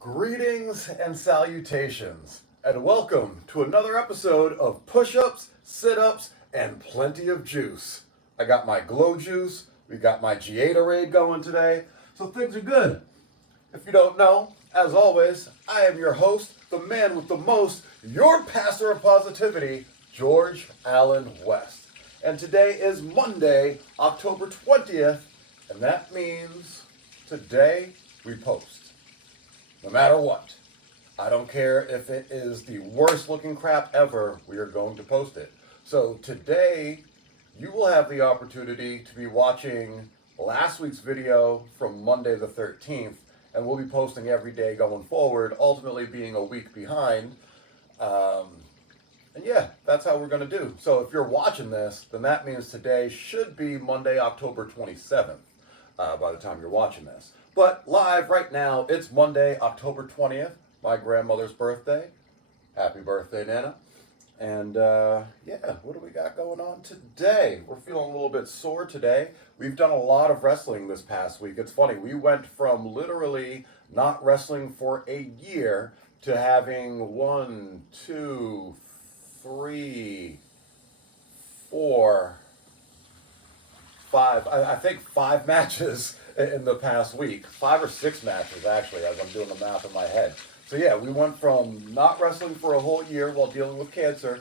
Greetings and salutations, and welcome to another episode of Push-Ups, Sit-Ups, and Plenty of Juice. I got my Glow Juice, we got my Gatorade going today, so things are good. If you don't know, as always, I am your host, the man with the most, your pastor of positivity, George Allen West. And today is Monday, October 20th, and that means today we post. No matter what. I don't care if it is the worst looking crap ever, we are going to post it. So today, you will have the opportunity to be watching last week's video from Monday the 13th, and we'll be posting every day going forward, ultimately being a week behind. And yeah, that's how we're going to do. So if you're watching this, then that means today should be Monday, October 27th, by the time you're watching this. But live right now, it's Monday, October 20th, my grandmother's birthday. Happy birthday, Nana. And yeah, what do we got going on today? We're feeling a little bit sore today. We've done a lot of wrestling this past week. It's funny, we went from literally not wrestling for a year to having 1, 2, 3, 4, 5, I think 5 matches in the past week. 5 or 6 matches, actually, as I'm doing the math in my head. So yeah, we went from not wrestling for a whole year while dealing with cancer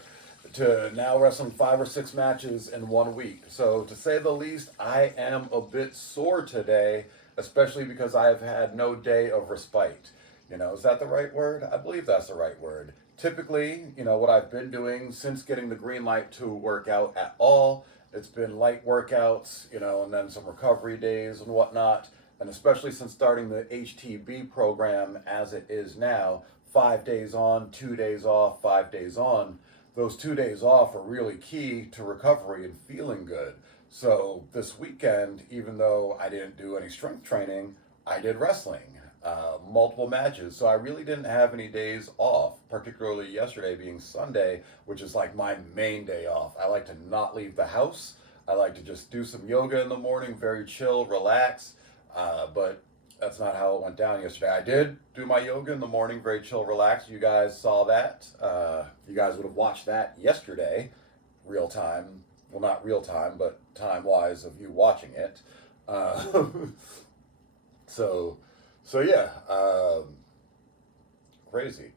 to now wrestling 5 or 6 matches in 1 week. So to say the least, I am a bit sore today, especially because I have had no day of respite. You know, is that the right word? I believe that's the right word. Typically, you know, what I've been doing since getting the green light to work out at all, it's been light workouts, you know, and then some recovery days and whatnot. And especially since starting the HTB program as it is now, 5 days on, 2 days off, 5 days on. Those 2 days off are really key to recovery and feeling good. So this weekend, even though I didn't do any strength training, I did wrestling, multiple matches. So I really didn't have any days off, particularly yesterday being Sunday, which is like my main day off. I like to not leave the house. I like to just do some yoga in the morning, very chill, relax. But that's not how it went down yesterday. I did do my yoga in the morning, very chill, relaxed. You guys saw that. You guys would have watched that yesterday, real time. Well, not real time, but time-wise of you watching it. So yeah, crazy.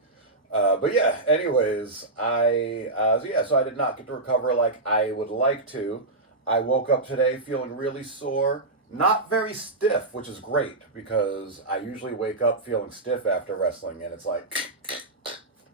But yeah, anyways, so I did not get to recover like I would like to. I woke up today feeling really sore, not very stiff, which is great because I usually wake up feeling stiff after wrestling and it's like,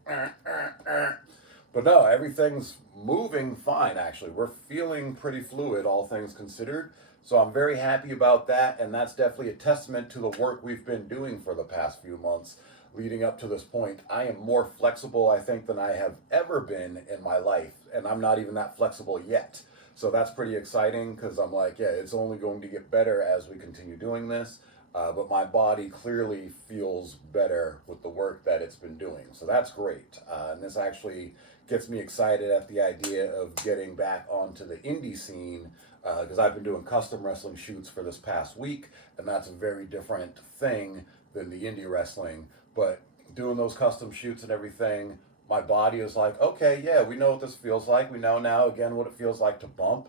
but no, everything's moving fine actually. We're feeling pretty fluid, all things considered. So I'm very happy about that, and that's definitely a testament to the work we've been doing for the past few months leading up to this point. I am more flexible, I think, than I have ever been in my life, and I'm not even that flexible yet. So that's pretty exciting because I'm like, yeah, it's only going to get better as we continue doing this. But my body clearly feels better with the work that it's been doing. So that's great. And this actually gets me excited at the idea of getting back onto the indie scene because I've been doing custom wrestling shoots for this past week, and that's a very different thing than the indie wrestling. But doing those custom shoots and everything, my body is like, okay, yeah, we know what this feels like. We know now, again, what it feels like to bump.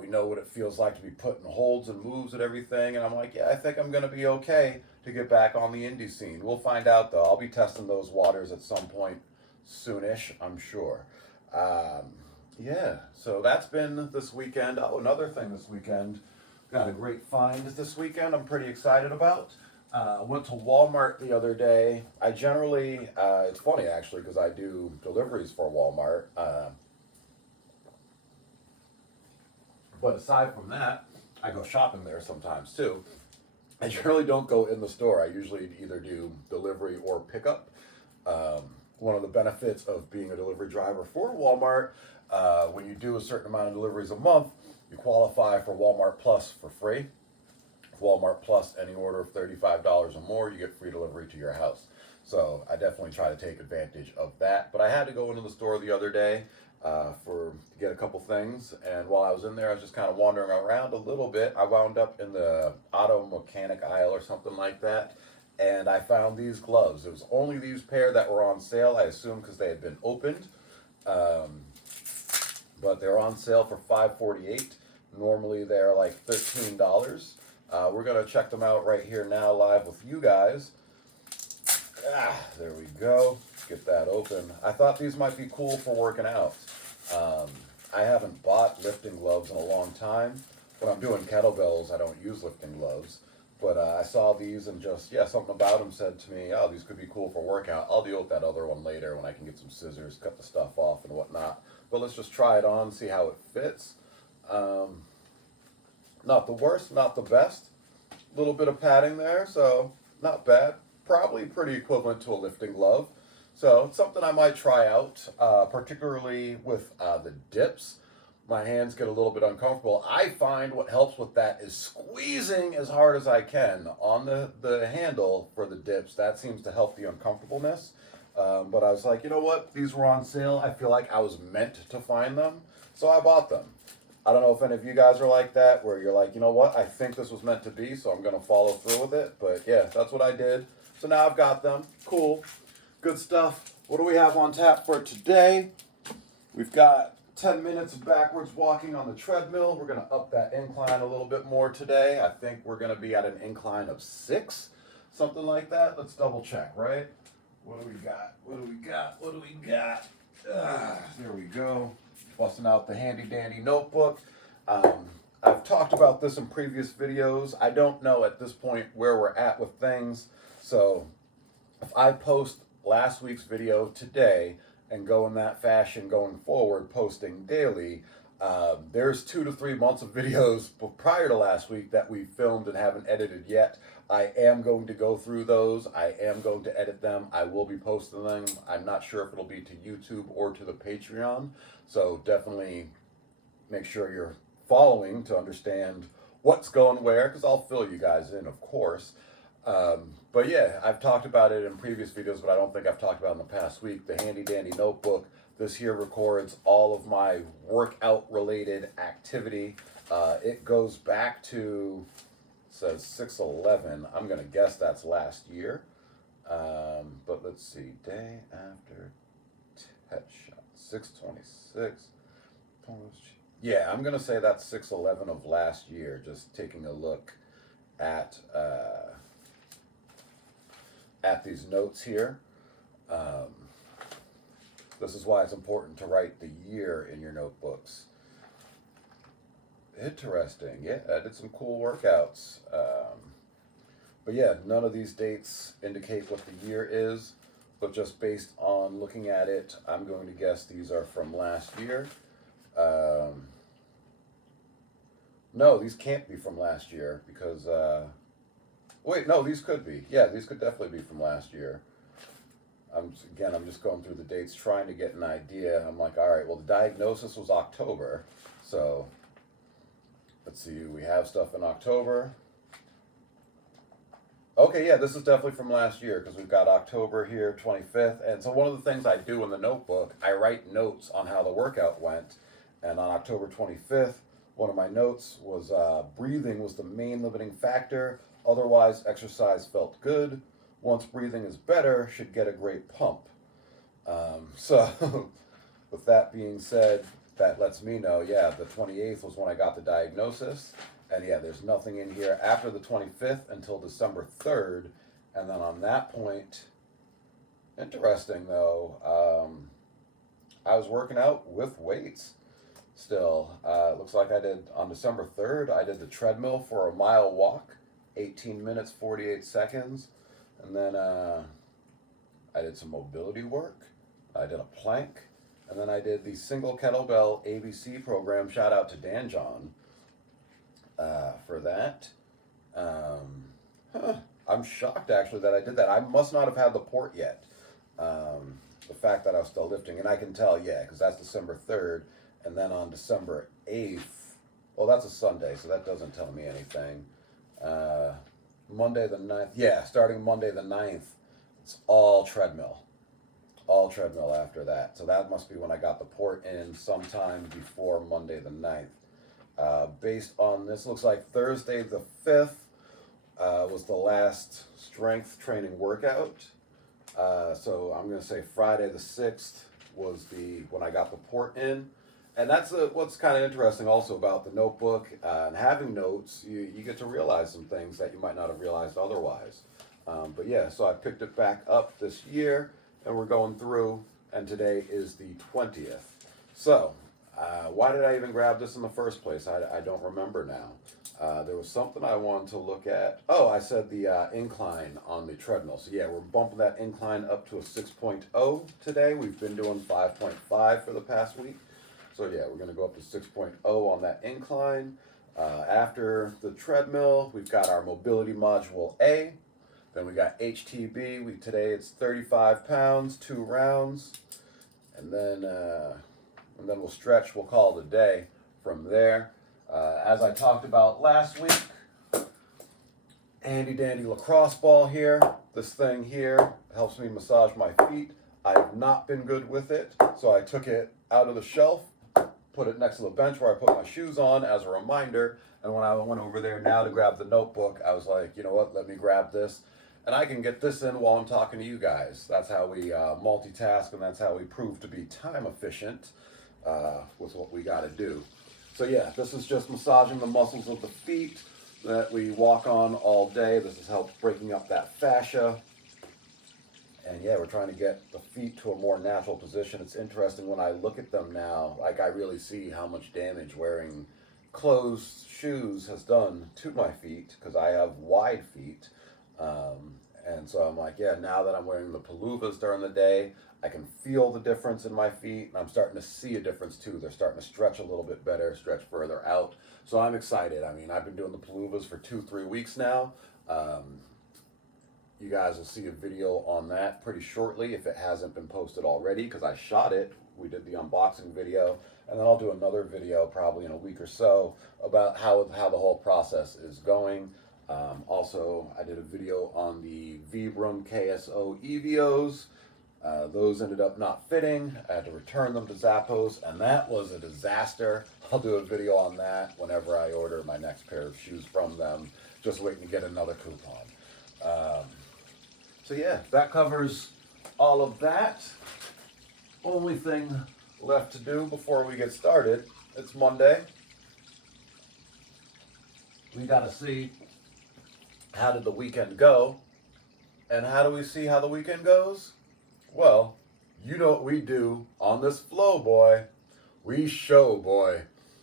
We know what it feels like to be putting holds and moves and everything. And I'm like, yeah, I think I'm going to be okay to get back on the indie scene. We'll find out, though. I'll be testing those waters at some point soonish, I'm sure. Yeah, so that's been this weekend. Oh, another thing this weekend. Got a great find this weekend I'm pretty excited about. I went to Walmart the other day. I generally, it's funny actually, because I do deliveries for Walmart. But aside from that, I go shopping there sometimes too. I generally don't go in the store. I usually either do delivery or pickup. One of the benefits of being a delivery driver for Walmart, when you do a certain amount of deliveries a month, you qualify for Walmart Plus for free. Walmart Plus, any order of $35 or more, you get free delivery to your house. So I definitely try to take advantage of that. But I had to go into the store the other day to get a couple things. And while I was in there, I was just kind of wandering around a little bit. I wound up in the auto mechanic aisle or something like that. and I found these gloves. It was only these pair that were on sale, I assume because they had been opened. But they're on sale for $5.48. Normally they're like $13. We're going to check them out right here now live with you guys. There we go. Get that open. I thought these might be cool for working out. I haven't bought lifting gloves in a long time. When I'm doing kettlebells, I don't use lifting gloves. But I saw these and just, something about them said to me, oh, these could be cool for workout. I'll deal with that other one later when I can get some scissors, cut the stuff off and whatnot. But let's just try it on, see how it fits. Not the worst, not the best. A little bit of padding there, so not bad. Probably pretty equivalent to a lifting glove. So it's something I might try out, particularly with the dips. My hands get a little bit uncomfortable. I find what helps with that is squeezing as hard as I can on the handle for the dips. That seems to help the uncomfortableness. But I was like, you know what? These were on sale. I feel like I was meant to find them, so I bought them. I don't know if any of you guys are like that, where you're like, you know what? I think this was meant to be, so I'm going to follow through with it. But yeah, that's what I did. So now I've got them. Cool. Good stuff. What do we have on tap for today? We've got 10 minutes of backwards walking on the treadmill. We're going to up that incline a little bit more today. I think we're going to be at an incline of 6, something like that. Let's double check, right? What do we got? What do we got? What do we got? There we go. Busting out the handy dandy notebook. I've talked about this in previous videos. I don't know at this point where we're at with things. So if I post last week's video today and go in that fashion going forward, posting daily, there's 2 to 3 months of videos prior to last week that we filmed and haven't edited yet. I am going to go through those. I am going to edit them. I will be posting them. I'm not sure if it'll be to YouTube or to the Patreon. So definitely make sure you're following to understand what's going where, because I'll fill you guys in, of course. But yeah, I've talked about it in previous videos, but I don't think I've talked about it in the past week. The handy dandy notebook. This here records all of my workout related activity. It goes back to, says 6/11. I'm going to guess that's last year. But let's see. Day after headshot. 6/26. Yeah, I'm going to say that's 6/11 of last year. Just taking a look at these notes here. This is why it's important to write the year in your notebooks. Interesting. Yeah, I did some cool workouts. But yeah, none of these dates indicate what the year is, but just based on looking at it, I'm going to guess these are from last year. No, these can't be from last year because, wait, no, these could be. Yeah, these could definitely be from last year. I'm just going through the dates trying to get an idea. I'm like, all right, well, the diagnosis was October. So let's see, we have stuff in October. Okay, yeah, this is definitely from last year because we've got October here, 25th. And so one of the things I do in the notebook, I write notes on how the workout went. And on October 25th, one of my notes was breathing was the main limiting factor. Otherwise, exercise felt good. Once breathing is better, should get a great pump. So with that being said, that lets me know, yeah, the 28th was when I got the diagnosis. And yeah, there's nothing in here after the 25th until December 3rd. And then on that point, interesting though, I was working out with weights still. It looks like I did, on December 3rd, I did the treadmill for a mile walk, 18 minutes, 48 seconds. And then I did some mobility work. I did a plank. And then I did the single kettlebell ABC program. Shout out to Dan John for that. I'm shocked actually that I did that. I must not have had the port yet. The fact that I was still lifting. And I can tell, yeah, because that's December 3rd. And then on December 8th, well, that's a Sunday, so that doesn't tell me anything. Monday the 9th, yeah, starting Monday the 9th, it's all treadmill. All treadmill after that. So that must be when I got the port in sometime before Monday the 9th. Based on this, looks like Thursday the 5th, was the last strength training workout. So I'm going to say Friday the 6th was when I got the port in. And that's what's kind of interesting also about the notebook and having notes. You get to realize some things that you might not have realized otherwise. But yeah, so I picked it back up this year, and we're going through, and today is the 20th. So, why did I even grab this in the first place? I don't remember now. There was something I wanted to look at. Oh, I said the incline on the treadmill. So yeah, we're bumping that incline up to a 6.0 today. We've been doing 5.5 for the past week. So yeah, we're going to go up to 6.0 on that incline. After the treadmill, we've got our mobility module A. Then we got HTB. Today it's 35 pounds, 2 rounds. And then we'll stretch. We'll call it a day from there. As I talked about last week, handy dandy lacrosse ball here. This thing here helps me massage my feet. I have not been good with it, so I took it out of the shelf, put it next to the bench where I put my shoes on as a reminder. And when I went over there now to grab the notebook, I was like, you know what, let me grab this. And I can get this in while I'm talking to you guys. That's how we multitask, and that's how we prove to be time efficient with what we got to do. So yeah, this is just massaging the muscles of the feet that we walk on all day. This has helped breaking up that fascia. And yeah, we're trying to get the feet to a more natural position. It's interesting when I look at them now, like I really see how much damage wearing closed shoes has done to my feet because I have wide feet. And so I'm like, yeah, now that I'm wearing the pullovers during the day, I can feel the difference in my feet, and I'm starting to see a difference too. They're starting to stretch a little bit better, stretch further out. So I'm excited. I mean, I've been doing the pullovers for 2-3 weeks now. You guys will see a video on that pretty shortly if it hasn't been posted already, because I shot it. We did the unboxing video, and then I'll do another video probably in a week or so about how the whole process is going. Also, I did a video on the Vibram KSO EVOs. Those ended up not fitting. I had to return them to Zappos, and that was a disaster. I'll do a video on that whenever I order my next pair of shoes from them. Just waiting to get another coupon. So yeah, that covers all of that. Only thing left to do before we get started, it's Monday. We gotta see how did the weekend go, and how do we see how the weekend goes? Well, you know what we do on this flow, boy. We show, boy.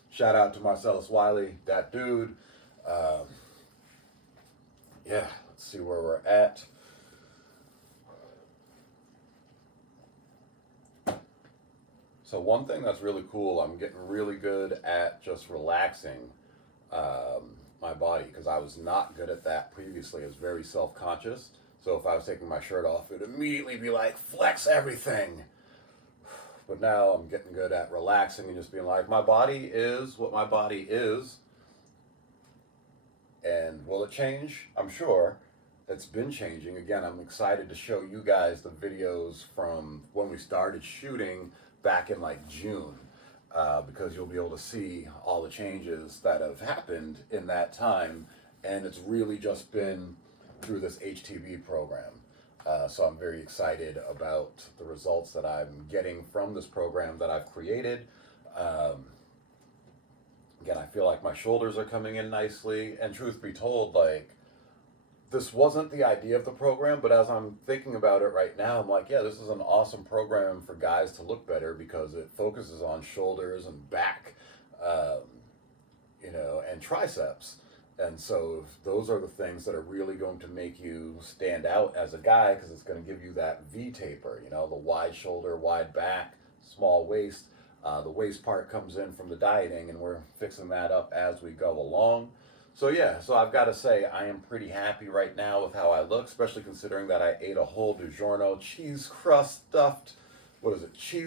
Shout out to Marcellus Wiley, that dude. Yeah, let's see where we're at. So one thing that's really cool, I'm getting really good at just relaxing my body, because I was not good at that previously. I was very self-conscious. So if I was taking my shirt off, it'd immediately be like, flex everything. But now I'm getting good at relaxing and just being like, my body is what my body is. And will it change? I'm sure. It's been changing. Again, I'm excited to show you guys the videos from when we started shooting back in like June. Because you'll be able to see all the changes that have happened in that time. And it's really just been through this HTB program. So I'm very excited about the results that I'm getting from this program that I've created. Again, I feel like my shoulders are coming in nicely. And truth be told, like, this wasn't the idea of the program, but as I'm thinking about it right now, I'm like, yeah, this is an awesome program for guys to look better because it focuses on shoulders and back, and triceps. And so those are the things that are really going to make you stand out as a guy, because it's going to give you that V taper, the wide shoulder, wide back, small waist. The waist part comes in from the dieting, and we're fixing that up as we go along. So yeah, so I've got to say I am pretty happy right now with how I look, especially considering that I ate a whole DiGiorno cheese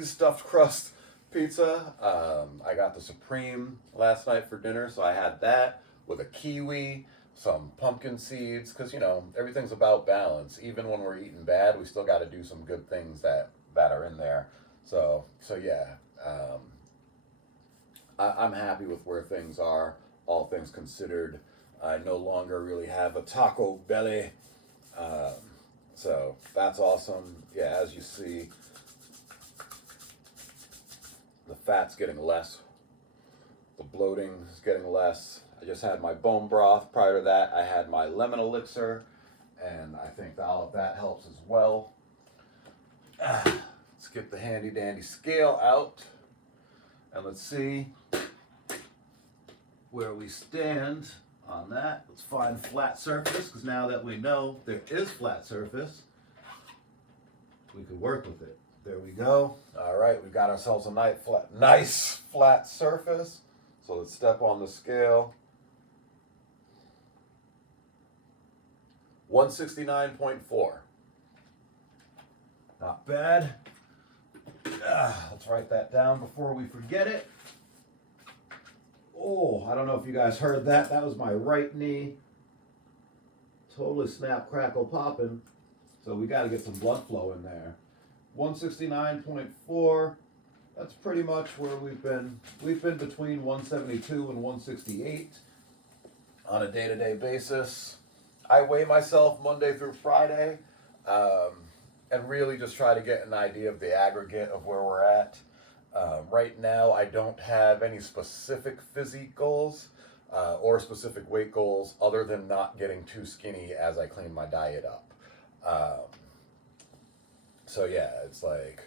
stuffed crust pizza. I got the Supreme last night for dinner, so I had that with a kiwi, some pumpkin seeds, because everything's about balance. Even when we're eating bad, we still got to do some good things that are in there. So yeah, I'm happy with where things are, all things considered. I no longer really have a taco belly. So that's awesome. Yeah, as you see, the fat's getting less. The bloating is getting less. I just had my bone broth. Prior to that, I had my lemon elixir, and I think all of that helps as well. Let's get the handy dandy scale out, and let's see where we stand on that. Let's find flat surface, because now that we know there is flat surface, we could work with it. There we go. All right, we've got ourselves a nice flat surface. So let's step on the scale. 169.4. Not bad. Let's write that down before we forget it. Oh, I don't know if you guys heard that. That was my right knee. Totally snap, crackle, popping. So we got to get some blood flow in there. 169.4. That's pretty much where we've been. We've been between 172 and 168 on a day-to-day basis. I weigh myself Monday through Friday, and really just try to get an idea of the aggregate of where we're at. Right now, I don't have any specific physique goals or specific weight goals other than not getting too skinny as I clean my diet up. So yeah, it's like,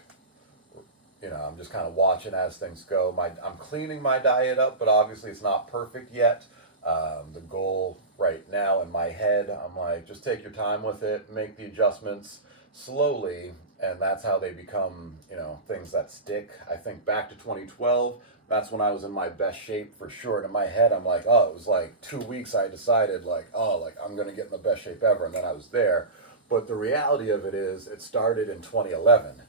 you know, I'm just kind of watching as things go. I'm cleaning my diet up, but obviously it's not perfect yet. The goal right now in my head, I'm like, just take your time with it, make the adjustments slowly, and that's how they become, you know, things that stick. I think back to 2012, that's when I was in my best shape for sure. And in my head, I'm like, oh, it was like 2 weeks I decided like, oh, like I'm going to get in the best shape ever. And then I was there. But the reality of it is it started in 2011.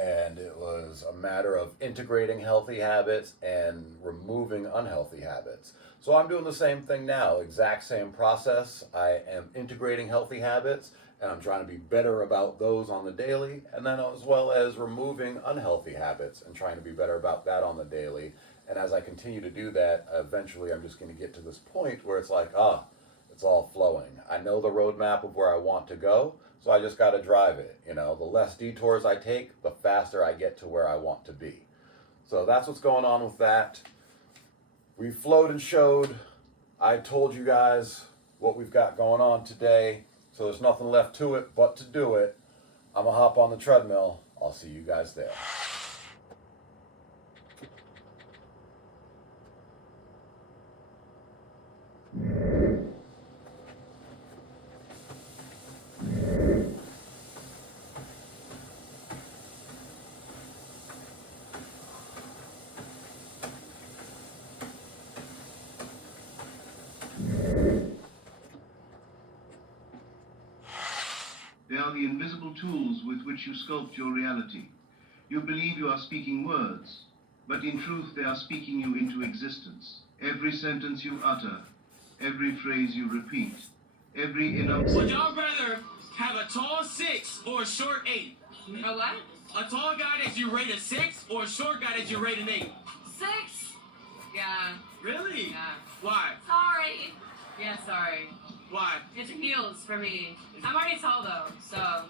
And it was a matter of integrating healthy habits and removing unhealthy habits. So I'm doing the same thing now, exact same process. I am integrating healthy habits, and I'm trying to be better about those on the daily, and then as well as removing unhealthy habits and trying to be better about that on the daily. And as I continue to do that, eventually I'm just going to get to this point where it's like, it's all flowing. I know the roadmap of where I want to go, so I just got to drive it. You know, the less detours I take, the faster I get to where I want to be. So that's what's going on with that. We flowed and showed. I told you guys what we've got going on today. So there's nothing left to it but to do it. I'm going to hop on the treadmill. I'll see you guys there. They are the invisible tools with which you sculpt your reality. You believe you are speaking words, but in truth they are speaking you into existence. Every sentence you utter, every phrase you repeat, every Would y'all rather have a tall 6 or a short 8? A what? A tall guy that you rate a 6 or a short guy that you rate an 8? 6. Yeah. Really? Yeah. Why? Sorry. Yeah, sorry. Why? It's heels for me. I'm already tall though, so.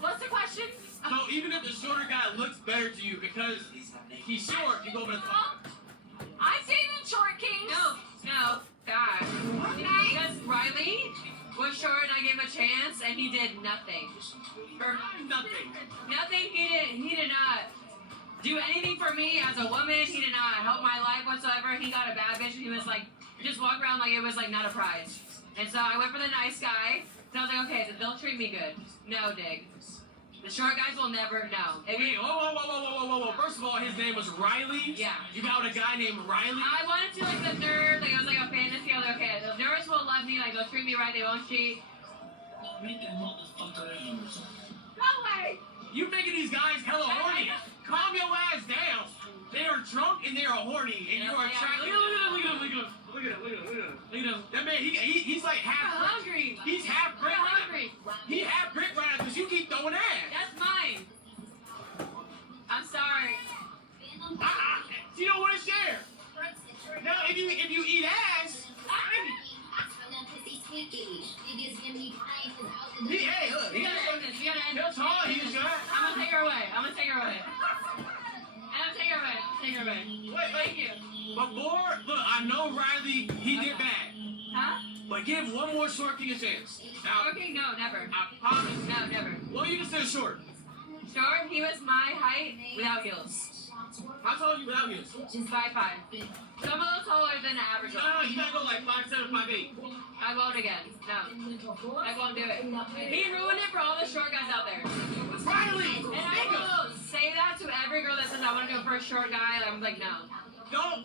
What's the question? So even if the shorter guy looks better to you because he's short, you go with a tall. I've dated short kings. No, God. Because Riley was short and I gave him a chance and he did nothing. Nothing. Nothing. He did not do anything for me as a woman. He did not help my life whatsoever. He got a bad bitch and he was like, just walk around like it was like not a prize. And so I went for the nice guy. And I was like, okay, so they'll treat me good. No, dig. The short guys will never know. Wait, whoa. First of all, his name was Riley? Yeah. You got a guy named Riley? I wanted to like the nerds, like it was like a fantasy. I was like, okay, the nerds will love me, like they'll treat me right, they won't cheat. No way! You making these guys hella horny. Calm your ass down. They are drunk and they are horny, and you are attracted. Look at him. That man, he's like half. I'm hungry. He's half brick. I'm hungry. He half brick right now because you keep throwing ass. That's mine. I'm sorry. You don't want to share. Now, if you survey. Wait, Thank you. before, look, I know Riley, he did bad. Huh? But give one more short king a chance. Now, Okay, no, never. I promise. No, never. Well, you consider short. Short, he was my height without heels. How tall are you without heels? She's 5'5". Some of those taller than the average No, one. you gotta go like 5'7", 5'8". I won't again. No. I won't do it. He ruined it for all the short guys out there. Riley! And I will say that to every girl that says I want to go for a short guy. I'm like, no.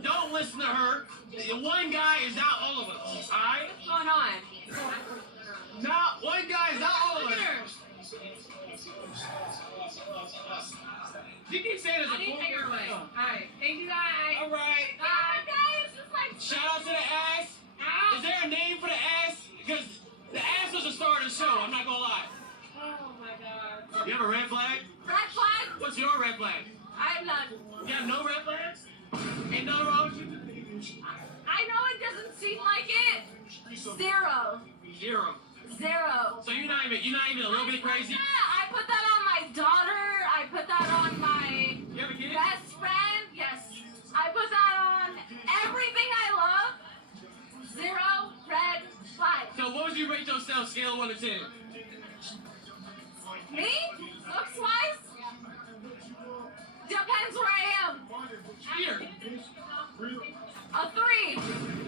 Don't listen to her. The one guy is not all of us. Alright? What's going on? Not one guy is not all of Look at her. us. You keep saying it's I a need to take her away. Oh. Alright. Thank you guys. Alright. Bye, guys. Just like Shout out to the ass. Is there a name for the ass? Because the ass was the star of the show, I'm not gonna lie. Oh my god. You have a red flag? Red flag? What's your red flag? I'm not. You have no red flags? Ain't nothing wrong with you? I know it doesn't seem like it. Zero. Zero. Zero. So you're not even a little bit crazy? Yeah, I put that on my daughter. I put that on my You have a kid? best friend. Yes. I put that on everything I love. Zero red flag. So what would you rate yourself scale of 1 to 10? Me? Looks wise? Depends where I am. Here. A 3.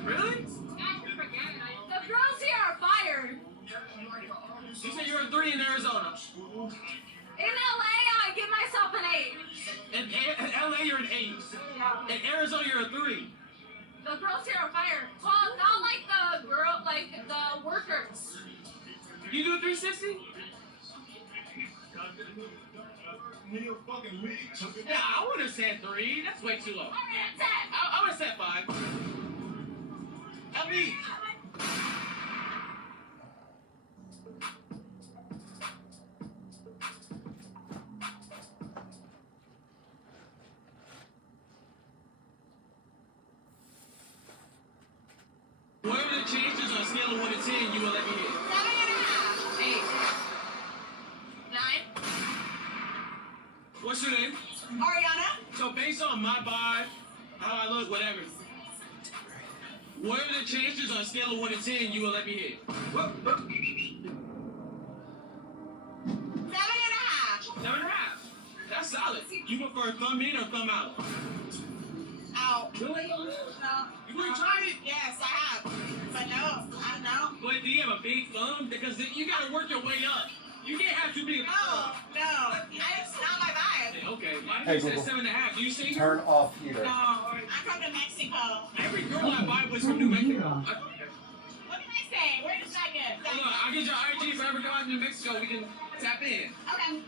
Really? The girls here are fired. You said you're a 3 in Arizona. In LA, I give myself an 8. In LA, you're an 8. Yeah. In Arizona, you're a 3. The girls here are fired. Well, not like the girl, like the workers. You do a 360? Yeah, I would have said 3. That's way too low. I'm at 10. I would have said 5. At least. What are the chances on a scale of 1 to 10 you will let me hit? 7.5. 8. 9. What's your name? Ariana. So based on my vibe, how I look, whatever. What are the chances on a scale of 1 to 10 you will let me hit? 7.5. 7.5. That's solid. You prefer thumb in or thumb out? Out. Really? No. You really tried it? Yes, I have. But no, I don't know. But do you have a big thumb? Because then you gotta work your way up. You can't have too big a thumb. No. It's not my vibe. Okay, my Hey, name said Google. 7.5. Do you sing? Turn off heater. No, I'm from New Mexico. Every girl I vibe was from New Mexico. What can I say? Where does that get? Hold on, I'll get your IG if I ever go out to New Mexico. We can tap in. Okay.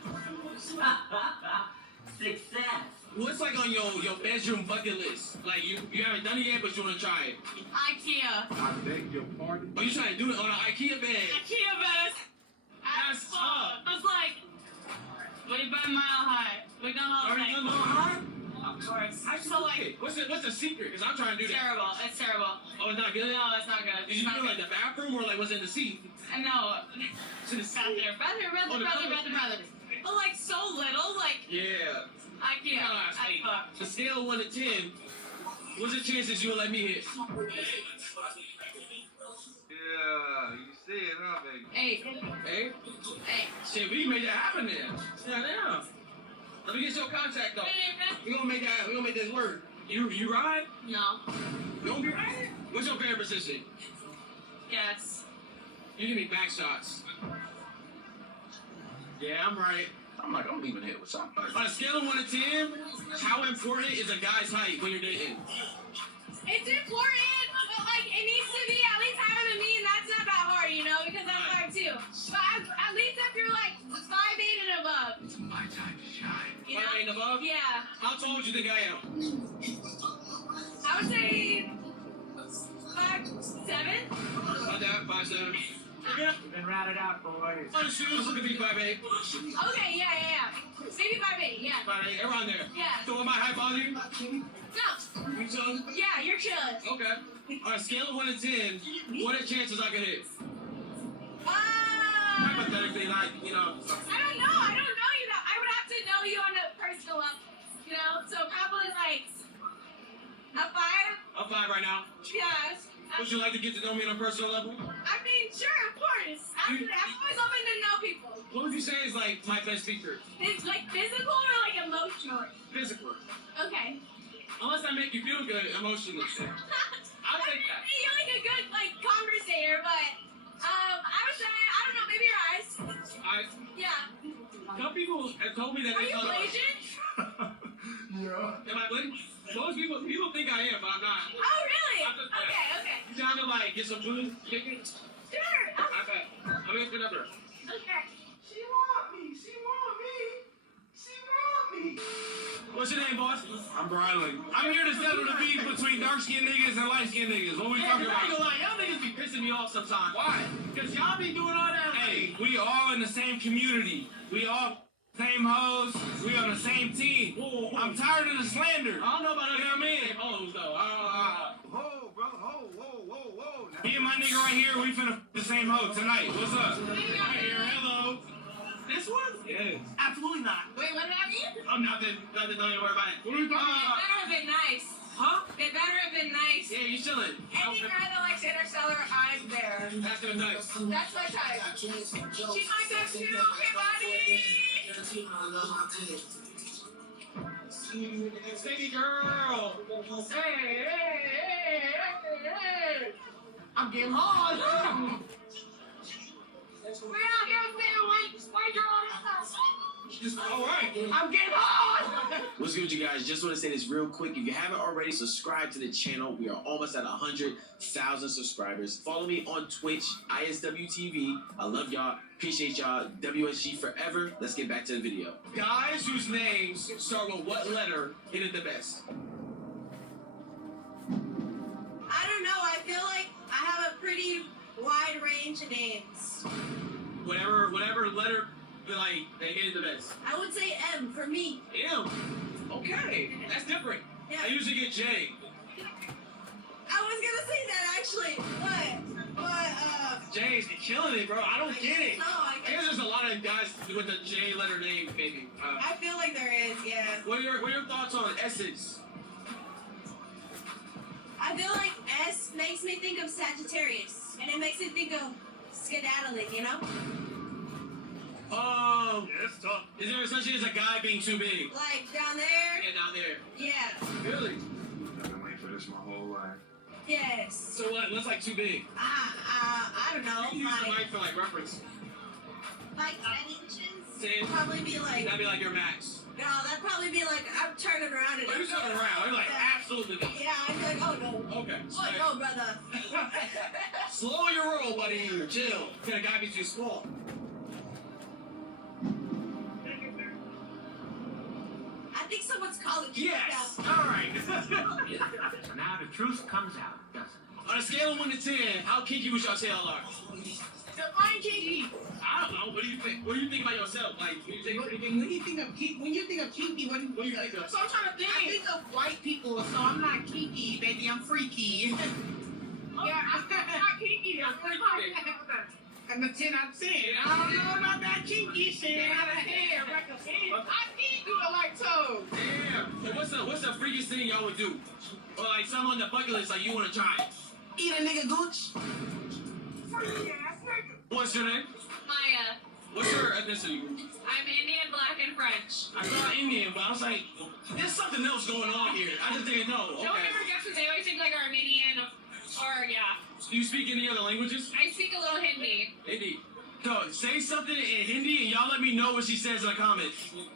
Success. What's like on your bedroom bucket list? Like you haven't done it yet, but you wanna try it. IKEA. I beg your pardon. Oh, you trying to do it on an IKEA bed? IKEA bed. That's tough. I was like, 25 mile high. We know how Already done the high? Of course. I So like, what's the secret? Because I'm trying to do that. terrible. It's terrible. Oh, it's not good? No, it's not good. Did you do it like the bathroom or like was it in the seat? No. To the Bathroom. Oh, the bathroom. But like so little, like Yeah. IKEA. Gosh, I hey, fuck. the scale of 1 to 10, what's the chances you'll let me hit? Yeah, you see it, huh, baby? 8. Hey? 8. Shit, we made that happen then. Yeah. Let me get your contact though. We gonna make this work. You ride? No. You don't be riding? What's your favorite position? Yes. You give me back shots. Yeah, I'm right. I'm leaving it with something. On a scale of 1 to 10, how important is a guy's height when you're dating? It's important, but like it needs to be at least higher than me, and that's not that hard, you know, because I'm 5'2". But at least if you're like 5'8" and above. My time to shine. You know? 5'8" and above? Yeah. How tall do you think I am? I would say 5'7". About that, 5'7". Been routed out, boys. On the shoes, look at me, 5'8". Okay, yeah. Maybe 5'8", yeah. 5'8", around there. Yeah. So am I high bother you? No. You chilling? Yeah, you're chilling. Okay. On a scale of 1 to 10, what are the chances I can hit? I Hypothetically, like, you know. don't know. I don't know you. I would have to know you on a personal level, you know. So probably like A 5? A 5 right now. Yes. Would you like to get to know me on a personal level? I mean, sure, of course. I'm always open to know people. What would you say is like my best feature? It's like physical or like emotional? Physical. Okay. Unless I make you feel good emotionally. I'll take that. You're like a good like conversator, but I would say I don't know, maybe your eyes. Yeah. Some people have told me that Are they you thought Asian? Yeah. Am I blinking? Most people think I am, but I'm not. Oh really? I'm just playing. Okay. You trying to like get some food? Chicken? Sure. I bet. I'm gonna get number. Okay. She want me. She want me. She want me. What's your name, boss? I'm Bradley. I'm here to settle the beef between dark-skinned niggas and light-skinned niggas. What we talking about? I ain't gonna lie, y'all niggas be pissing me off sometimes. Why? Because y'all be doing all that. Hey, we all in the same community. We all same hoes. We on the same team. Whoa. I'm tired of the slander. I don't know about you know what I mean? Hoes though. Whoa, bro. Whoa. Now, Me and my nigga right here, we finna f the same hoe tonight. What's up? Right here. Hello. This one? Yes. Absolutely not. Wait, what happened? Oh, nothing. Don't even worry about it. What are we talking It about? better have been nice. Huh? It better have been nice. Yeah, you chilling. Any girl that likes Interstellar, I'm there. That's good nice. That's my type. She's my type too. Hey, buddy. Baby girl. Hey. I'm getting hard. We're out here with white girl. All right. I'm getting hard. What's good, you guys? Just want to say this real quick. If you haven't already, subscribe to the channel. We are almost at 100,000 subscribers. Follow me on Twitch, ISWTV. I love y'all. Appreciate y'all. WSG forever. Let's get back to the video. Guys whose names start with what letter hit it the best? I don't know. I feel like I have a pretty wide range of names. Whatever letter, like, they hit it the best. I would say M for me. M. Okay. That's different. Yeah. I usually get J. I was gonna say that actually, but J's killing it, bro. I don't get it. No, I I guess there's a lot of guys with the J letter name, maybe. I feel like there is, yeah. What are your thoughts on Essex? I feel like S makes me think of Sagittarius, and it makes me think of skedaddling, you know? Oh, yeah, it's tough. is there such thing as a guy being too big? Like down there? Yeah, down there. Yeah. Really? I've been waiting for this my whole life. Yes. So what? What's like too big? I don't know. You can use the Like mic for like reference. 10 inches? Say, Probably be like, that'd be like your max. no, that'd probably be like, I'm turning around and But you're turning around. You're like, absolutely not. Yeah, I'd be like, oh no. Okay. Oh no, brother. Slow your roll, buddy. Chill. Can a guy be too small? I think someone's calling me. Yes. All right. Now the truth comes out, doesn't it? On a scale of 1 to 10, how kinky would y'all say y'all are? Define kinky. I don't know. What do you think? What do you think about yourself? Like, do you think pretty kinky? When you think of kinky, what What do you think of? so I'm trying to think. I think of white people, so I'm not kinky, baby. I'm freaky. Yeah, I'm not kinky. I'm freaky. I'm a 10 out of 10. I don't know about that kinky shit. Out of hand, like a hand. I need to like toes. Damn. So what's the freakiest thing y'all would do? Or like something on the bucket list like you want to try? Eat a nigga gooch. What's your name? Maya. What's your ethnicity? I'm Indian, Black, and French. I thought Indian, but I was like, there's something else going on here. I just didn't know. No one Okay. ever guesses. They always think like Armenian or yeah. Do you speak any other languages? I speak a little Hindi. Hindi. So say something in Hindi and y'all let me know what she says in the comments.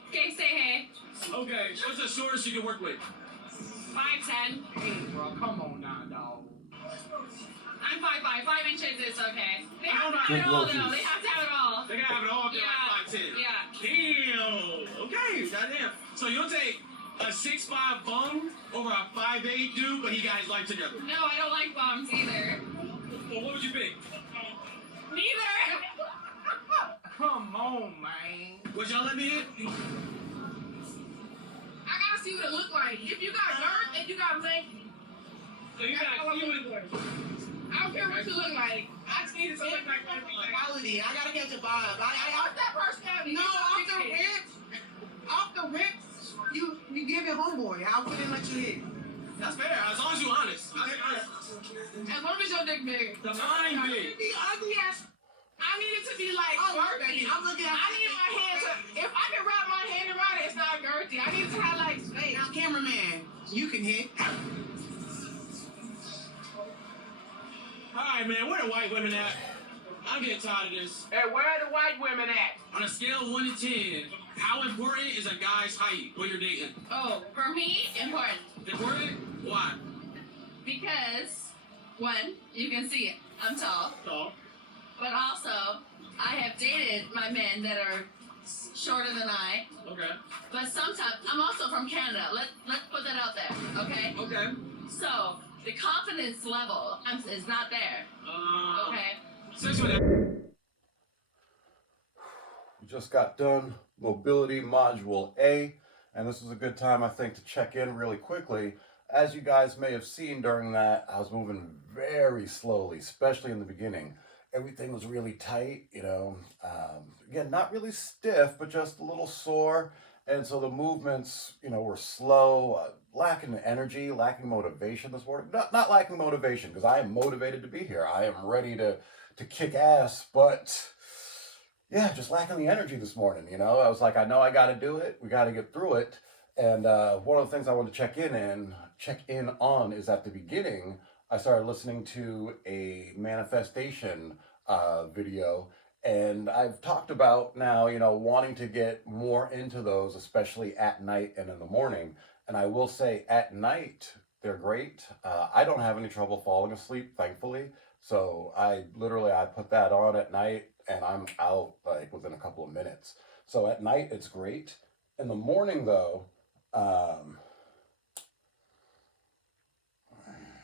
Okay, say hey. Okay. What's the shortest you can work with? 5'10". Hey, bro, come on now, dog. I'm 5'5". 5 inches is okay. They have to Drink have it all low, though. please. They have to have it all. They gotta have it all if they're Yeah. like 5'10". Yeah. Damn. Okay. Goddamn. So you'll take a 6'5" bum over a 5'8" dude, but he got his life together. No, I don't like bombs either. Well, what would you pick? Neither. Come on, man. Would y'all let me in? I gotta see what it look like. If you got girth and you got length, So you got I don't care what you look like. I just need it to look like Quality. I gotta catch a vibe. What's that personality? No, off the rip, you give it homeboy. I wouldn't let you hit. That's fair, as long as you're honest. As long as your dick big. The mind big. Be ugly ass. I need it to be like girthy. I'm looking at. I need my hand to. If I can wrap my hand around it, it's not girthy. I need it to have like space. Now, cameraman, you can hit. All right, man, where the white women at? I'm getting tired of this. Hey, where are the white women at? On a scale of 1 to 10, how important is a guy's height when you're dating? Oh, for me, important. Important? Why? Because, one, you can see it. I'm tall. Tall. But also, I have dated my men that are shorter than I. Okay. But sometimes, I'm also from Canada. Let's put that out there, okay? Okay. So, the confidence level is not there, okay? Since when? We just got done Mobility Module A, and this is a good time, I think, to check in really quickly. As you guys may have seen during that, I was moving very slowly, especially in the beginning. Everything was really tight, you know. Again, not really stiff, but just a little sore. And so the movements, you know, were slow, lacking energy, lacking motivation this morning. Not lacking motivation, because I am motivated to be here. I am ready to kick ass, but yeah, just lacking the energy this morning, you know. I was like, I know I got to do it. We got to get through it. And one of the things I want to check in on is at the beginning, I started listening to a manifestation video, and I've talked about now, you know, wanting to get more into those, especially at night and in the morning. And I will say at night, they're great. I don't have any trouble falling asleep, thankfully. So I put that on at night and I'm out like within a couple of minutes. So at night, it's great. In the morning though,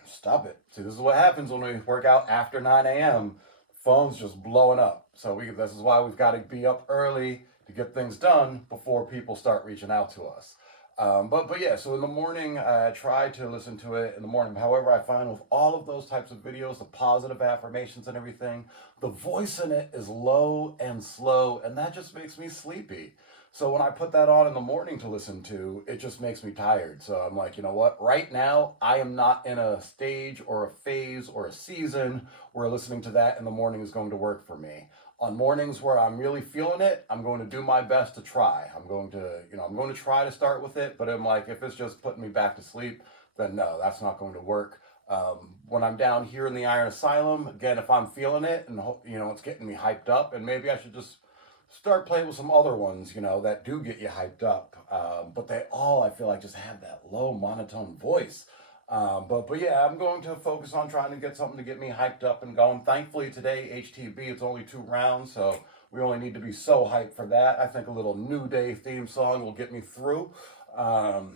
stop it. See, this is what happens when we work out after 9 a.m. Phone's just blowing up. So this is why we've got to be up early to get things done before people start reaching out to us. But yeah, so in the morning, I try to listen to it in the morning. However, I find with all of those types of videos, the positive affirmations and everything, the voice in it is low and slow, and that just makes me sleepy. So when I put that on in the morning to listen to, it just makes me tired. So I'm like, you know what? Right now, I am not in a stage or a phase or a season where listening to that in the morning is going to work for me. On mornings where I'm really feeling it, I'm going to do my best to try. I'm going to try to start with it, but I'm like, if it's just putting me back to sleep, then no, that's not going to work. When I'm down here in the Iron Asylum, again, if I'm feeling it and, you know, it's getting me hyped up, and maybe I should just start playing with some other ones, you know, that do get you hyped up. But they all, I feel like, just have that low monotone voice. But yeah, I'm going to focus on trying to get something to get me hyped up and going. Thankfully today, HTB, it's only 2 rounds, so we only need to be so hyped for that. I think a little New Day theme song will get me through. But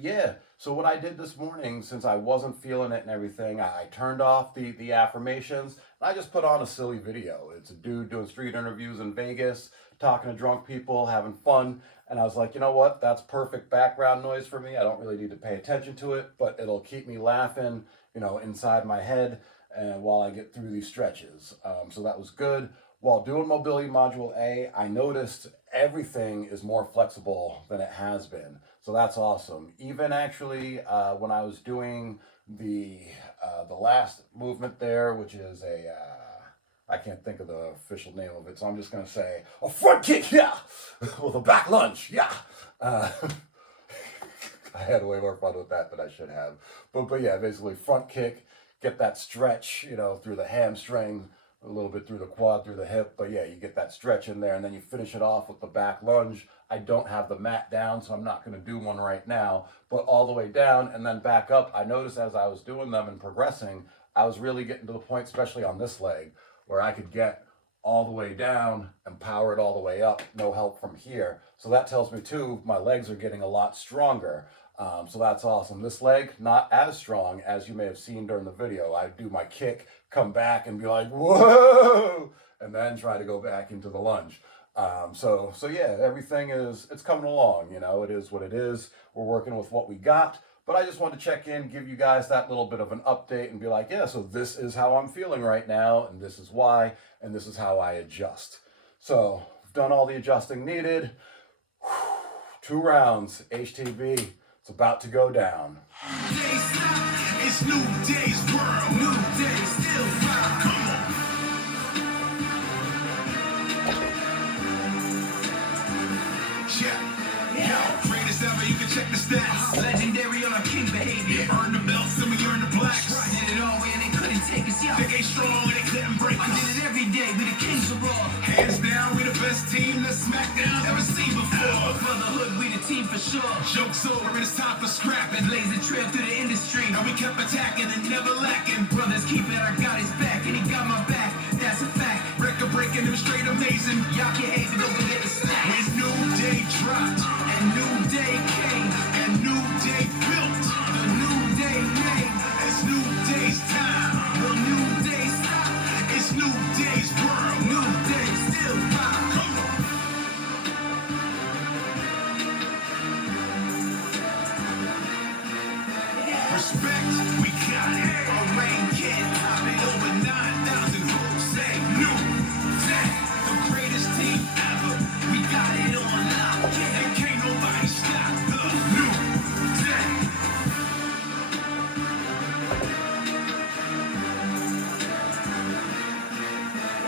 yeah, so what I did this morning, since I wasn't feeling it and everything, I turned off the affirmations, and I just put on a silly video. It's a dude doing street interviews in Vegas, talking to drunk people, having fun, and I was like, you know what, that's perfect background noise for me. I don't really need to pay attention to it, but it'll keep me laughing, you know, inside my head, and while I get through these stretches. So that was good. While doing Mobility Module A, I noticed everything is more flexible than it has been. So that's awesome. Even actually, when I was doing the last movement there, which is I can't think of the official name of it, so I'm just gonna say a front kick, yeah, with a back lunge, yeah. I had way more fun with that than I should have. But yeah, basically front kick, get that stretch, you know, through the hamstring, a little bit through the quad, through the hip, but yeah, you get that stretch in there, and then you finish it off with the back lunge. I don't have the mat down, so I'm not going to do one right now, but all the way down and then back up. I noticed as I was doing them and progressing, I was really getting to the point, especially on this leg, where I could get all the way down and power it all the way up, no help from here. So that tells me too, my legs are getting a lot stronger. So that's awesome. This leg, not as strong as you may have seen during the video. I do my kick, come back and be like, whoa, and then try to go back into the lunge. So yeah, everything it's coming along, you know, it is what it is. We're working with what we got, but I just want to check in, give you guys that little bit of an update and be like, yeah, so this is how I'm feeling right now, and this is why, and this is how I adjust. So I've done all the adjusting needed. 2 rounds, HTB. It's about to go down. Days stop, it's new day's world. New day still rock. Come on. Yeah. Yo, greatest ever, you can check the stats. Legendary on our king behavior. Earn the belts, and we earn the blacks. Did it all and they couldn't take us, yo. They ain't strong and they couldn't break us. I did it every day, we the kings of raw. Hands down, we the best team that SmackDown ever seen before. Brotherhood, we the team for sure. Joke's over, and it's time for scrapping. Blaze a trail through the industry. And we kept attacking and never lacking. Brothers keep it, I got his back, and he got my back. That's a fact. Record breaking, them straight amazing. Y'all can't hate it, don't forget the snack. When new day dropped, and new day came, and new day built. The new day made, it's new day's time. The new day stop, it's new day's world. New day still rock. Come on. Respect, we got it. A rain can't top it. Over 9,000 hoops say new day. The greatest team ever. We got it on lock. And can't nobody stop the new day.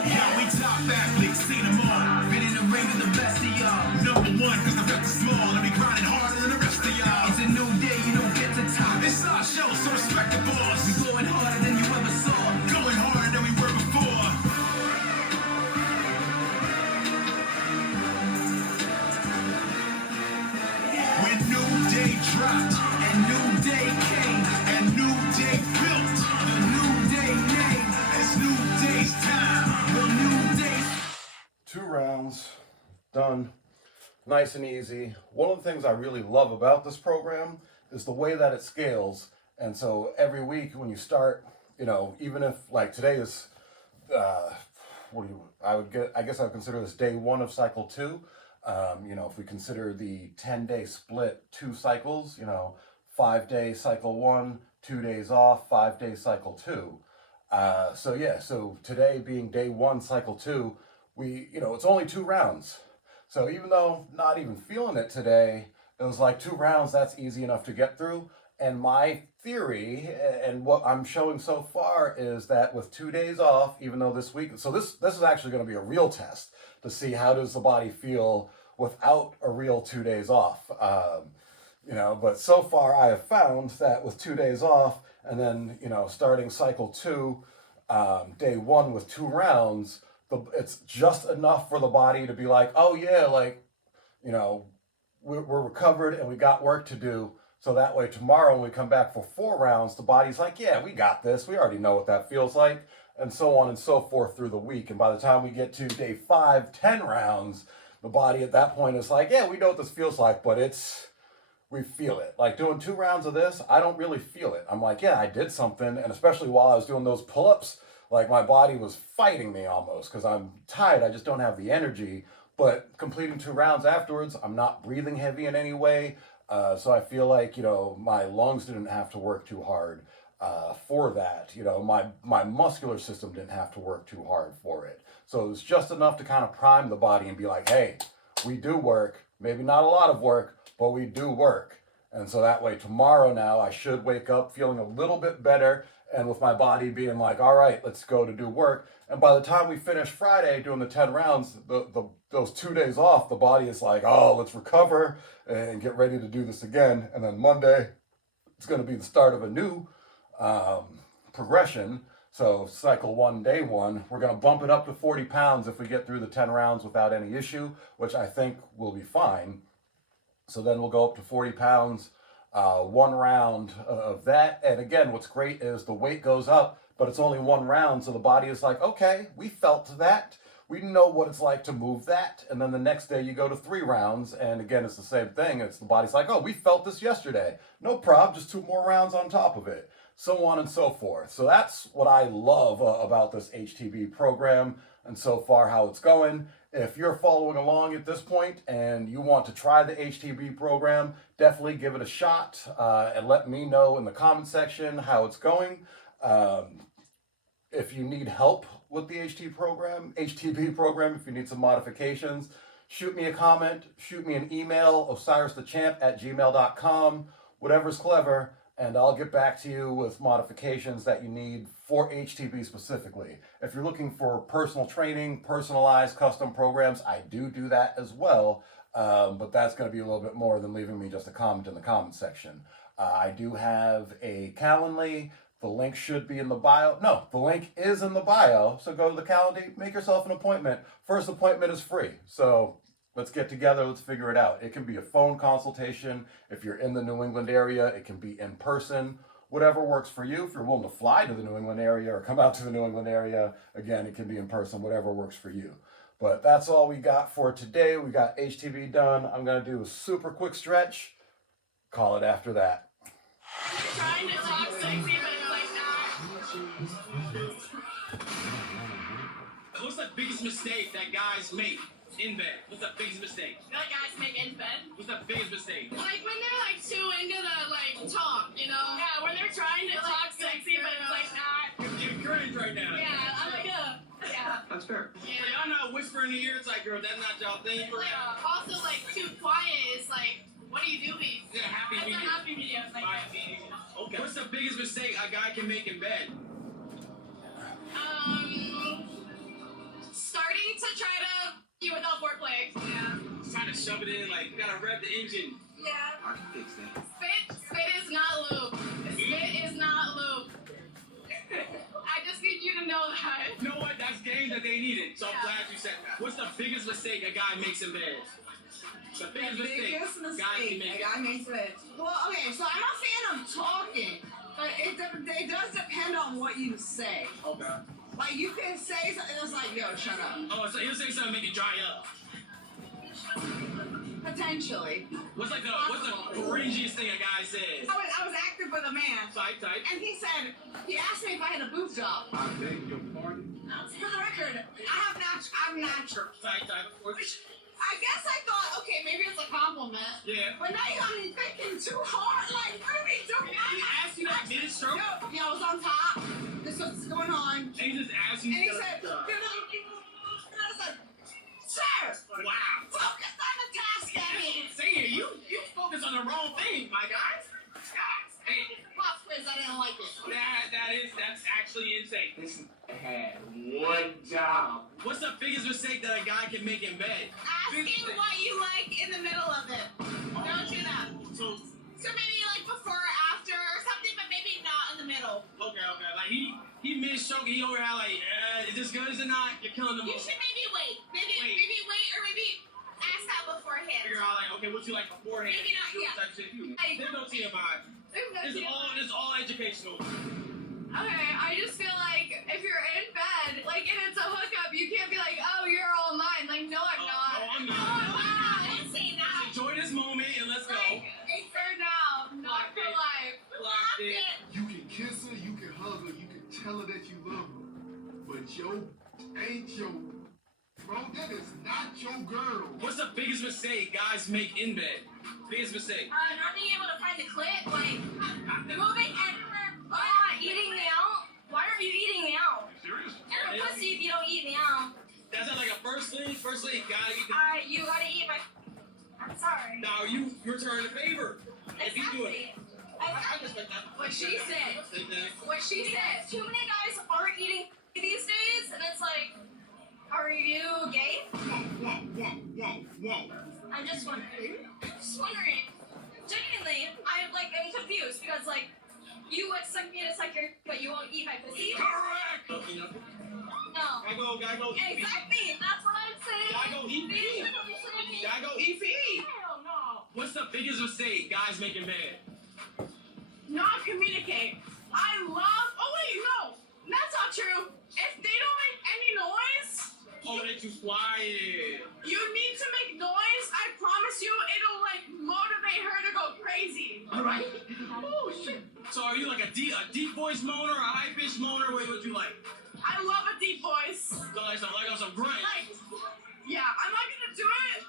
Yo, we top athletes, seen them all. Been in the ring with the best of y'all. Number one, cause the rest is small. And we grinding harder than the rest of y'all. It's a new day, you don't get to top. It's our show, so respect the boss. We going harder than you ever saw. Going harder than we were before. When new day dropped, and new day came, and new day built. The new day made, it's new day's time. The new day. 2 rounds, done, nice and easy. One of the things I really love about this program is the way that it scales. And so every week when you start, you know, even if like today is, I guess I would consider this day 1 of cycle 2. You know, if we consider the 10-day split, 2 cycles, you know, 5-day cycle 1, 2 days off, 5-day cycle 2. So today being day 1, cycle 2, it's only 2 rounds. So even though not even feeling it today, it was like 2 rounds, that's easy enough to get through. And my theory and what I'm showing so far is that with 2 days off, even though this week, so this is actually going to be a real test to see how does the body feel without a real 2 days off. But so far I have found that with 2 days off and then, starting cycle 2, day 1 with 2 rounds, it's just enough for the body to be like, oh yeah, we're recovered and we got work to do. So that way tomorrow when we come back for 4 rounds, the body's like, yeah, we got this. We already know what that feels like, and so on and so forth through the week. And by the time we get to day 5, 10 rounds, the body at that point is like, yeah, we know what this feels like, but we feel it. Like doing 2 rounds of this, I don't really feel it. I'm like, yeah, I did something. And especially while I was doing those pull-ups, like my body was fighting me almost because I'm tired. I just don't have the energy. But completing 2 rounds afterwards, I'm not breathing heavy in any way. So I feel like, my lungs didn't have to work too hard for that. My muscular system didn't have to work too hard for it. So it was just enough to kind of prime the body and be like, hey, we do work. Maybe not a lot of work, but we do work. And so that way tomorrow now I should wake up feeling a little bit better and with my body being like, all right, let's go to do work. And by the time we finish Friday doing the 10 rounds, those 2 days off, the body is like, oh, let's recover and get ready to do this again. And then Monday, it's going to be the start of a new progression. So cycle 1, day 1, we're going to bump it up to 40 pounds if we get through the 10 rounds without any issue, which I think will be fine. So then we'll go up to 40 pounds, 1 round of that. And again, what's great is the weight goes up, but it's only 1 round. So the body is like, okay, we felt that. We know what it's like to move that. And then the next day you go to 3 rounds. And again, it's the same thing. It's the body's like, oh, we felt this yesterday. No problem, just 2 more rounds on top of it. So on and so forth. So that's what I love about this HTB program and so far how it's going. If you're following along at this point and you want to try the HTB program, definitely give it a shot and let me know in the comment section how it's going. If you need help with the HTB program, if you need some modifications, shoot me a comment, shoot me an email, osiristhechamp@gmail.com. whatever's clever, and I'll get back to you with modifications that you need for HTB specifically. If you're looking for personal training, personalized custom programs, I do that as well, but that's going to be a little bit more than leaving me just a comment in the comment section. I do have a Calendly. The link should be in the bio. No, the link is in the bio, so go to the Calendly, make yourself an appointment. First appointment is free, so let's get together, let's figure it out. It can be a phone consultation. If you're in the New England area, it can be in person. Whatever works for you. If you're willing to fly to the New England area or come out to the New England area, again, it can be in person, whatever works for you. But that's all we got for today. We got HTB done. I'm going to do a super quick stretch. Call it after that. Trying to talk sexy, but it's like What's the biggest mistake that guys make in bed? What's the biggest mistake? that guys make in bed. What's the biggest mistake? Like when they're like too into the like talk, you know? Yeah, when they're trying to talk sexy, but it's like not. You're cringe right now. Yeah, I'm like, yeah. That's fair. Yeah. So y'all not whispering in the ear. It's like, girl, that's not y'all thing. Like, also, like, too quiet is like, what are you doing? Yeah, happy That's medium. a happy medium. Like, Okay. What's the biggest mistake a guy can make in bed? starting to try to you without foreplay. Yeah. Trying to shove it in, like, you gotta rev the engine. Yeah. I can fix that. Spit is not lube. Spit is not lube. I just need you to know that. You know what? That's game that they needed. So I'm Yeah. glad you said that. What's the biggest mistake a guy makes in bed? The biggest mistake guys can make. a guy makes it. Well, okay, so I'm not a fan of talking, but it does depend on what you say. Okay. Like, you can say something that's like, yo, shut up. Oh, so he'll say something to make you dry up. Potentially. What's the cringiest thing a guy says? I was acting with a man, Type. and he asked me if I had a boob job. I beg your pardon? For the record, I'm natural. Type, of course. I guess I thought, okay, maybe it's a compliment. Yeah. But now you got me thinking too hard. Like, what are we doing? He asked you that mid-stroke? Yeah, I was on top. This is what's going on. And he just asked you And he to said, get up. and I was like, sir, Wow. focus on the task at hand. Saying you focus on the wrong thing, my guy. Hey, Pop quiz, I didn't like it. that's actually insane. Listen, I had one job. What's the biggest mistake that a guy can make in bed? Asking what you like in the middle of it. Don't do that. So, So maybe like before or after or something, but maybe not in the middle. okay. Like he mid-stroke, he over here like, is this good, is it not? You're killing the You mood. should maybe wait. Maybe wait or maybe ask that beforehand. Figure out like, okay, what you like beforehand? Maybe not, yeah. Type shit. Like- There's no TMI. It's all educational. Okay, I just feel like if you're in bed, like, and it's a hookup, you can't be like, oh, you're all mine. Like, no, I'm not. No, I'm Oh, not. wow, I didn't say that. Enjoy this moment and let's go. Like, it's for now, not for life. Locked in. You can kiss her, you can hug her, you can tell her that you love her. But ain't your bro, that is not your girl. What's the biggest mistake guys make in bed? Biggest mistake. Not being able to find the clit, like, moving everywhere, but Eating me out? Why aren't you eating me out? Serious? You're a pussy if you don't eat me out. That's not like a first thing. First thing, gotta eat the. You gotta eat my. I'm sorry. Now you return the favor. If you do it. I respect that. What she said. Take that. What she said. Too many guys aren't eating these days, and it's like, are you gay? Whoa. I'm just wondering. Genuinely, I'm confused because like, you expect me to suck your, but you won't eat my pussy. Correct. No. Gotta go eat. Exactly. That's what I'm saying. Gotta go eat feed. Gotta go eat feed. Hell no. What's the biggest mistake guys make in bed? not communicate. Oh wait, no, that's not true. If they don't make any noise, Oh, that you quiet. you need to make noise. I promise you, it'll like motivate her to go crazy. All right. Oh shit. So are you like a deep voice moaner or a high pitched moaner? What would you like? I love a deep voice. So like some grunt. Like, yeah, I'm not gonna do it.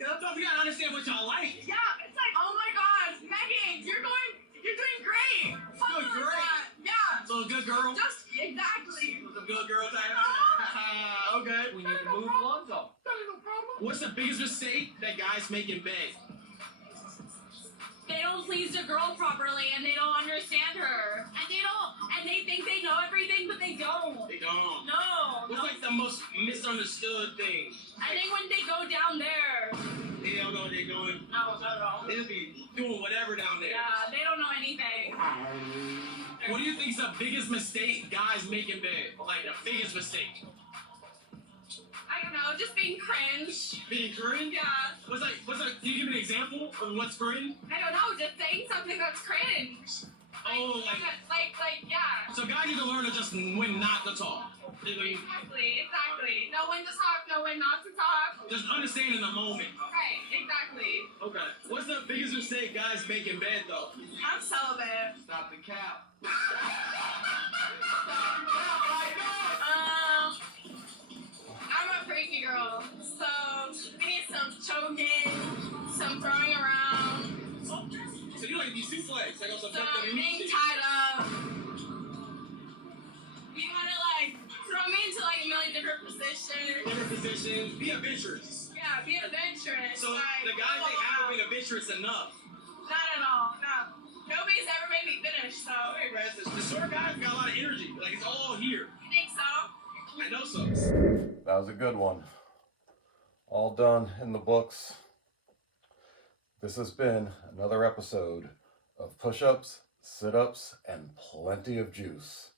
You gotta understand what y'all like. Yeah, it's like, oh my god, Megan, you're doing great. Something like great. that. Yeah. So a good girl. Just exactly. Some good girl type. Okay. We need to move Lonzo. What's the biggest mistake that guys make in bed? They don't don't please the girl properly, and they don't understand her, and they think they know everything, but they don't. They don't. No. What's like the most misunderstood thing? I think when they go down there. They don't know what they're doing. No, not at all. They just be doing whatever down there. Yeah, they don't know anything. What do you think's the biggest mistake guys make in bed? Like the biggest mistake? I don't know, just being cringe. Being cringe? Yeah. What's like? Can you give me an example of what's cringe? I don't know, just saying something that's cringe. Oh, Like, yeah. So guys need to learn to just when not to talk. Exactly. Know when to talk, know when not to talk. Just understand in the moment. Right, exactly. Okay. What's the biggest mistake guys make in bed though? I'm celibate. Stop the cap. I'm a freaky girl, so we need some choking, some throwing around, So you like these two flags? Like on some some being tied up. You wanna like throw me into like a million different positions. different positions. Be adventurous. Yeah, be adventurous. So like, the guys they haven't been adventurous enough. Not at all. No. Nobody's ever made me finish, so. Hey, Raz, the short guys got a lot of energy. Like it's all here. You think so? I know so. That was a good one. All done in the books. This has been another episode of Push-Ups, Sit-Ups, and Plenty of Juice.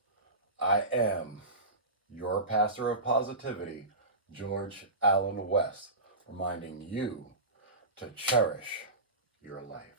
I am your pastor of positivity, George Allen West, reminding you to cherish your life.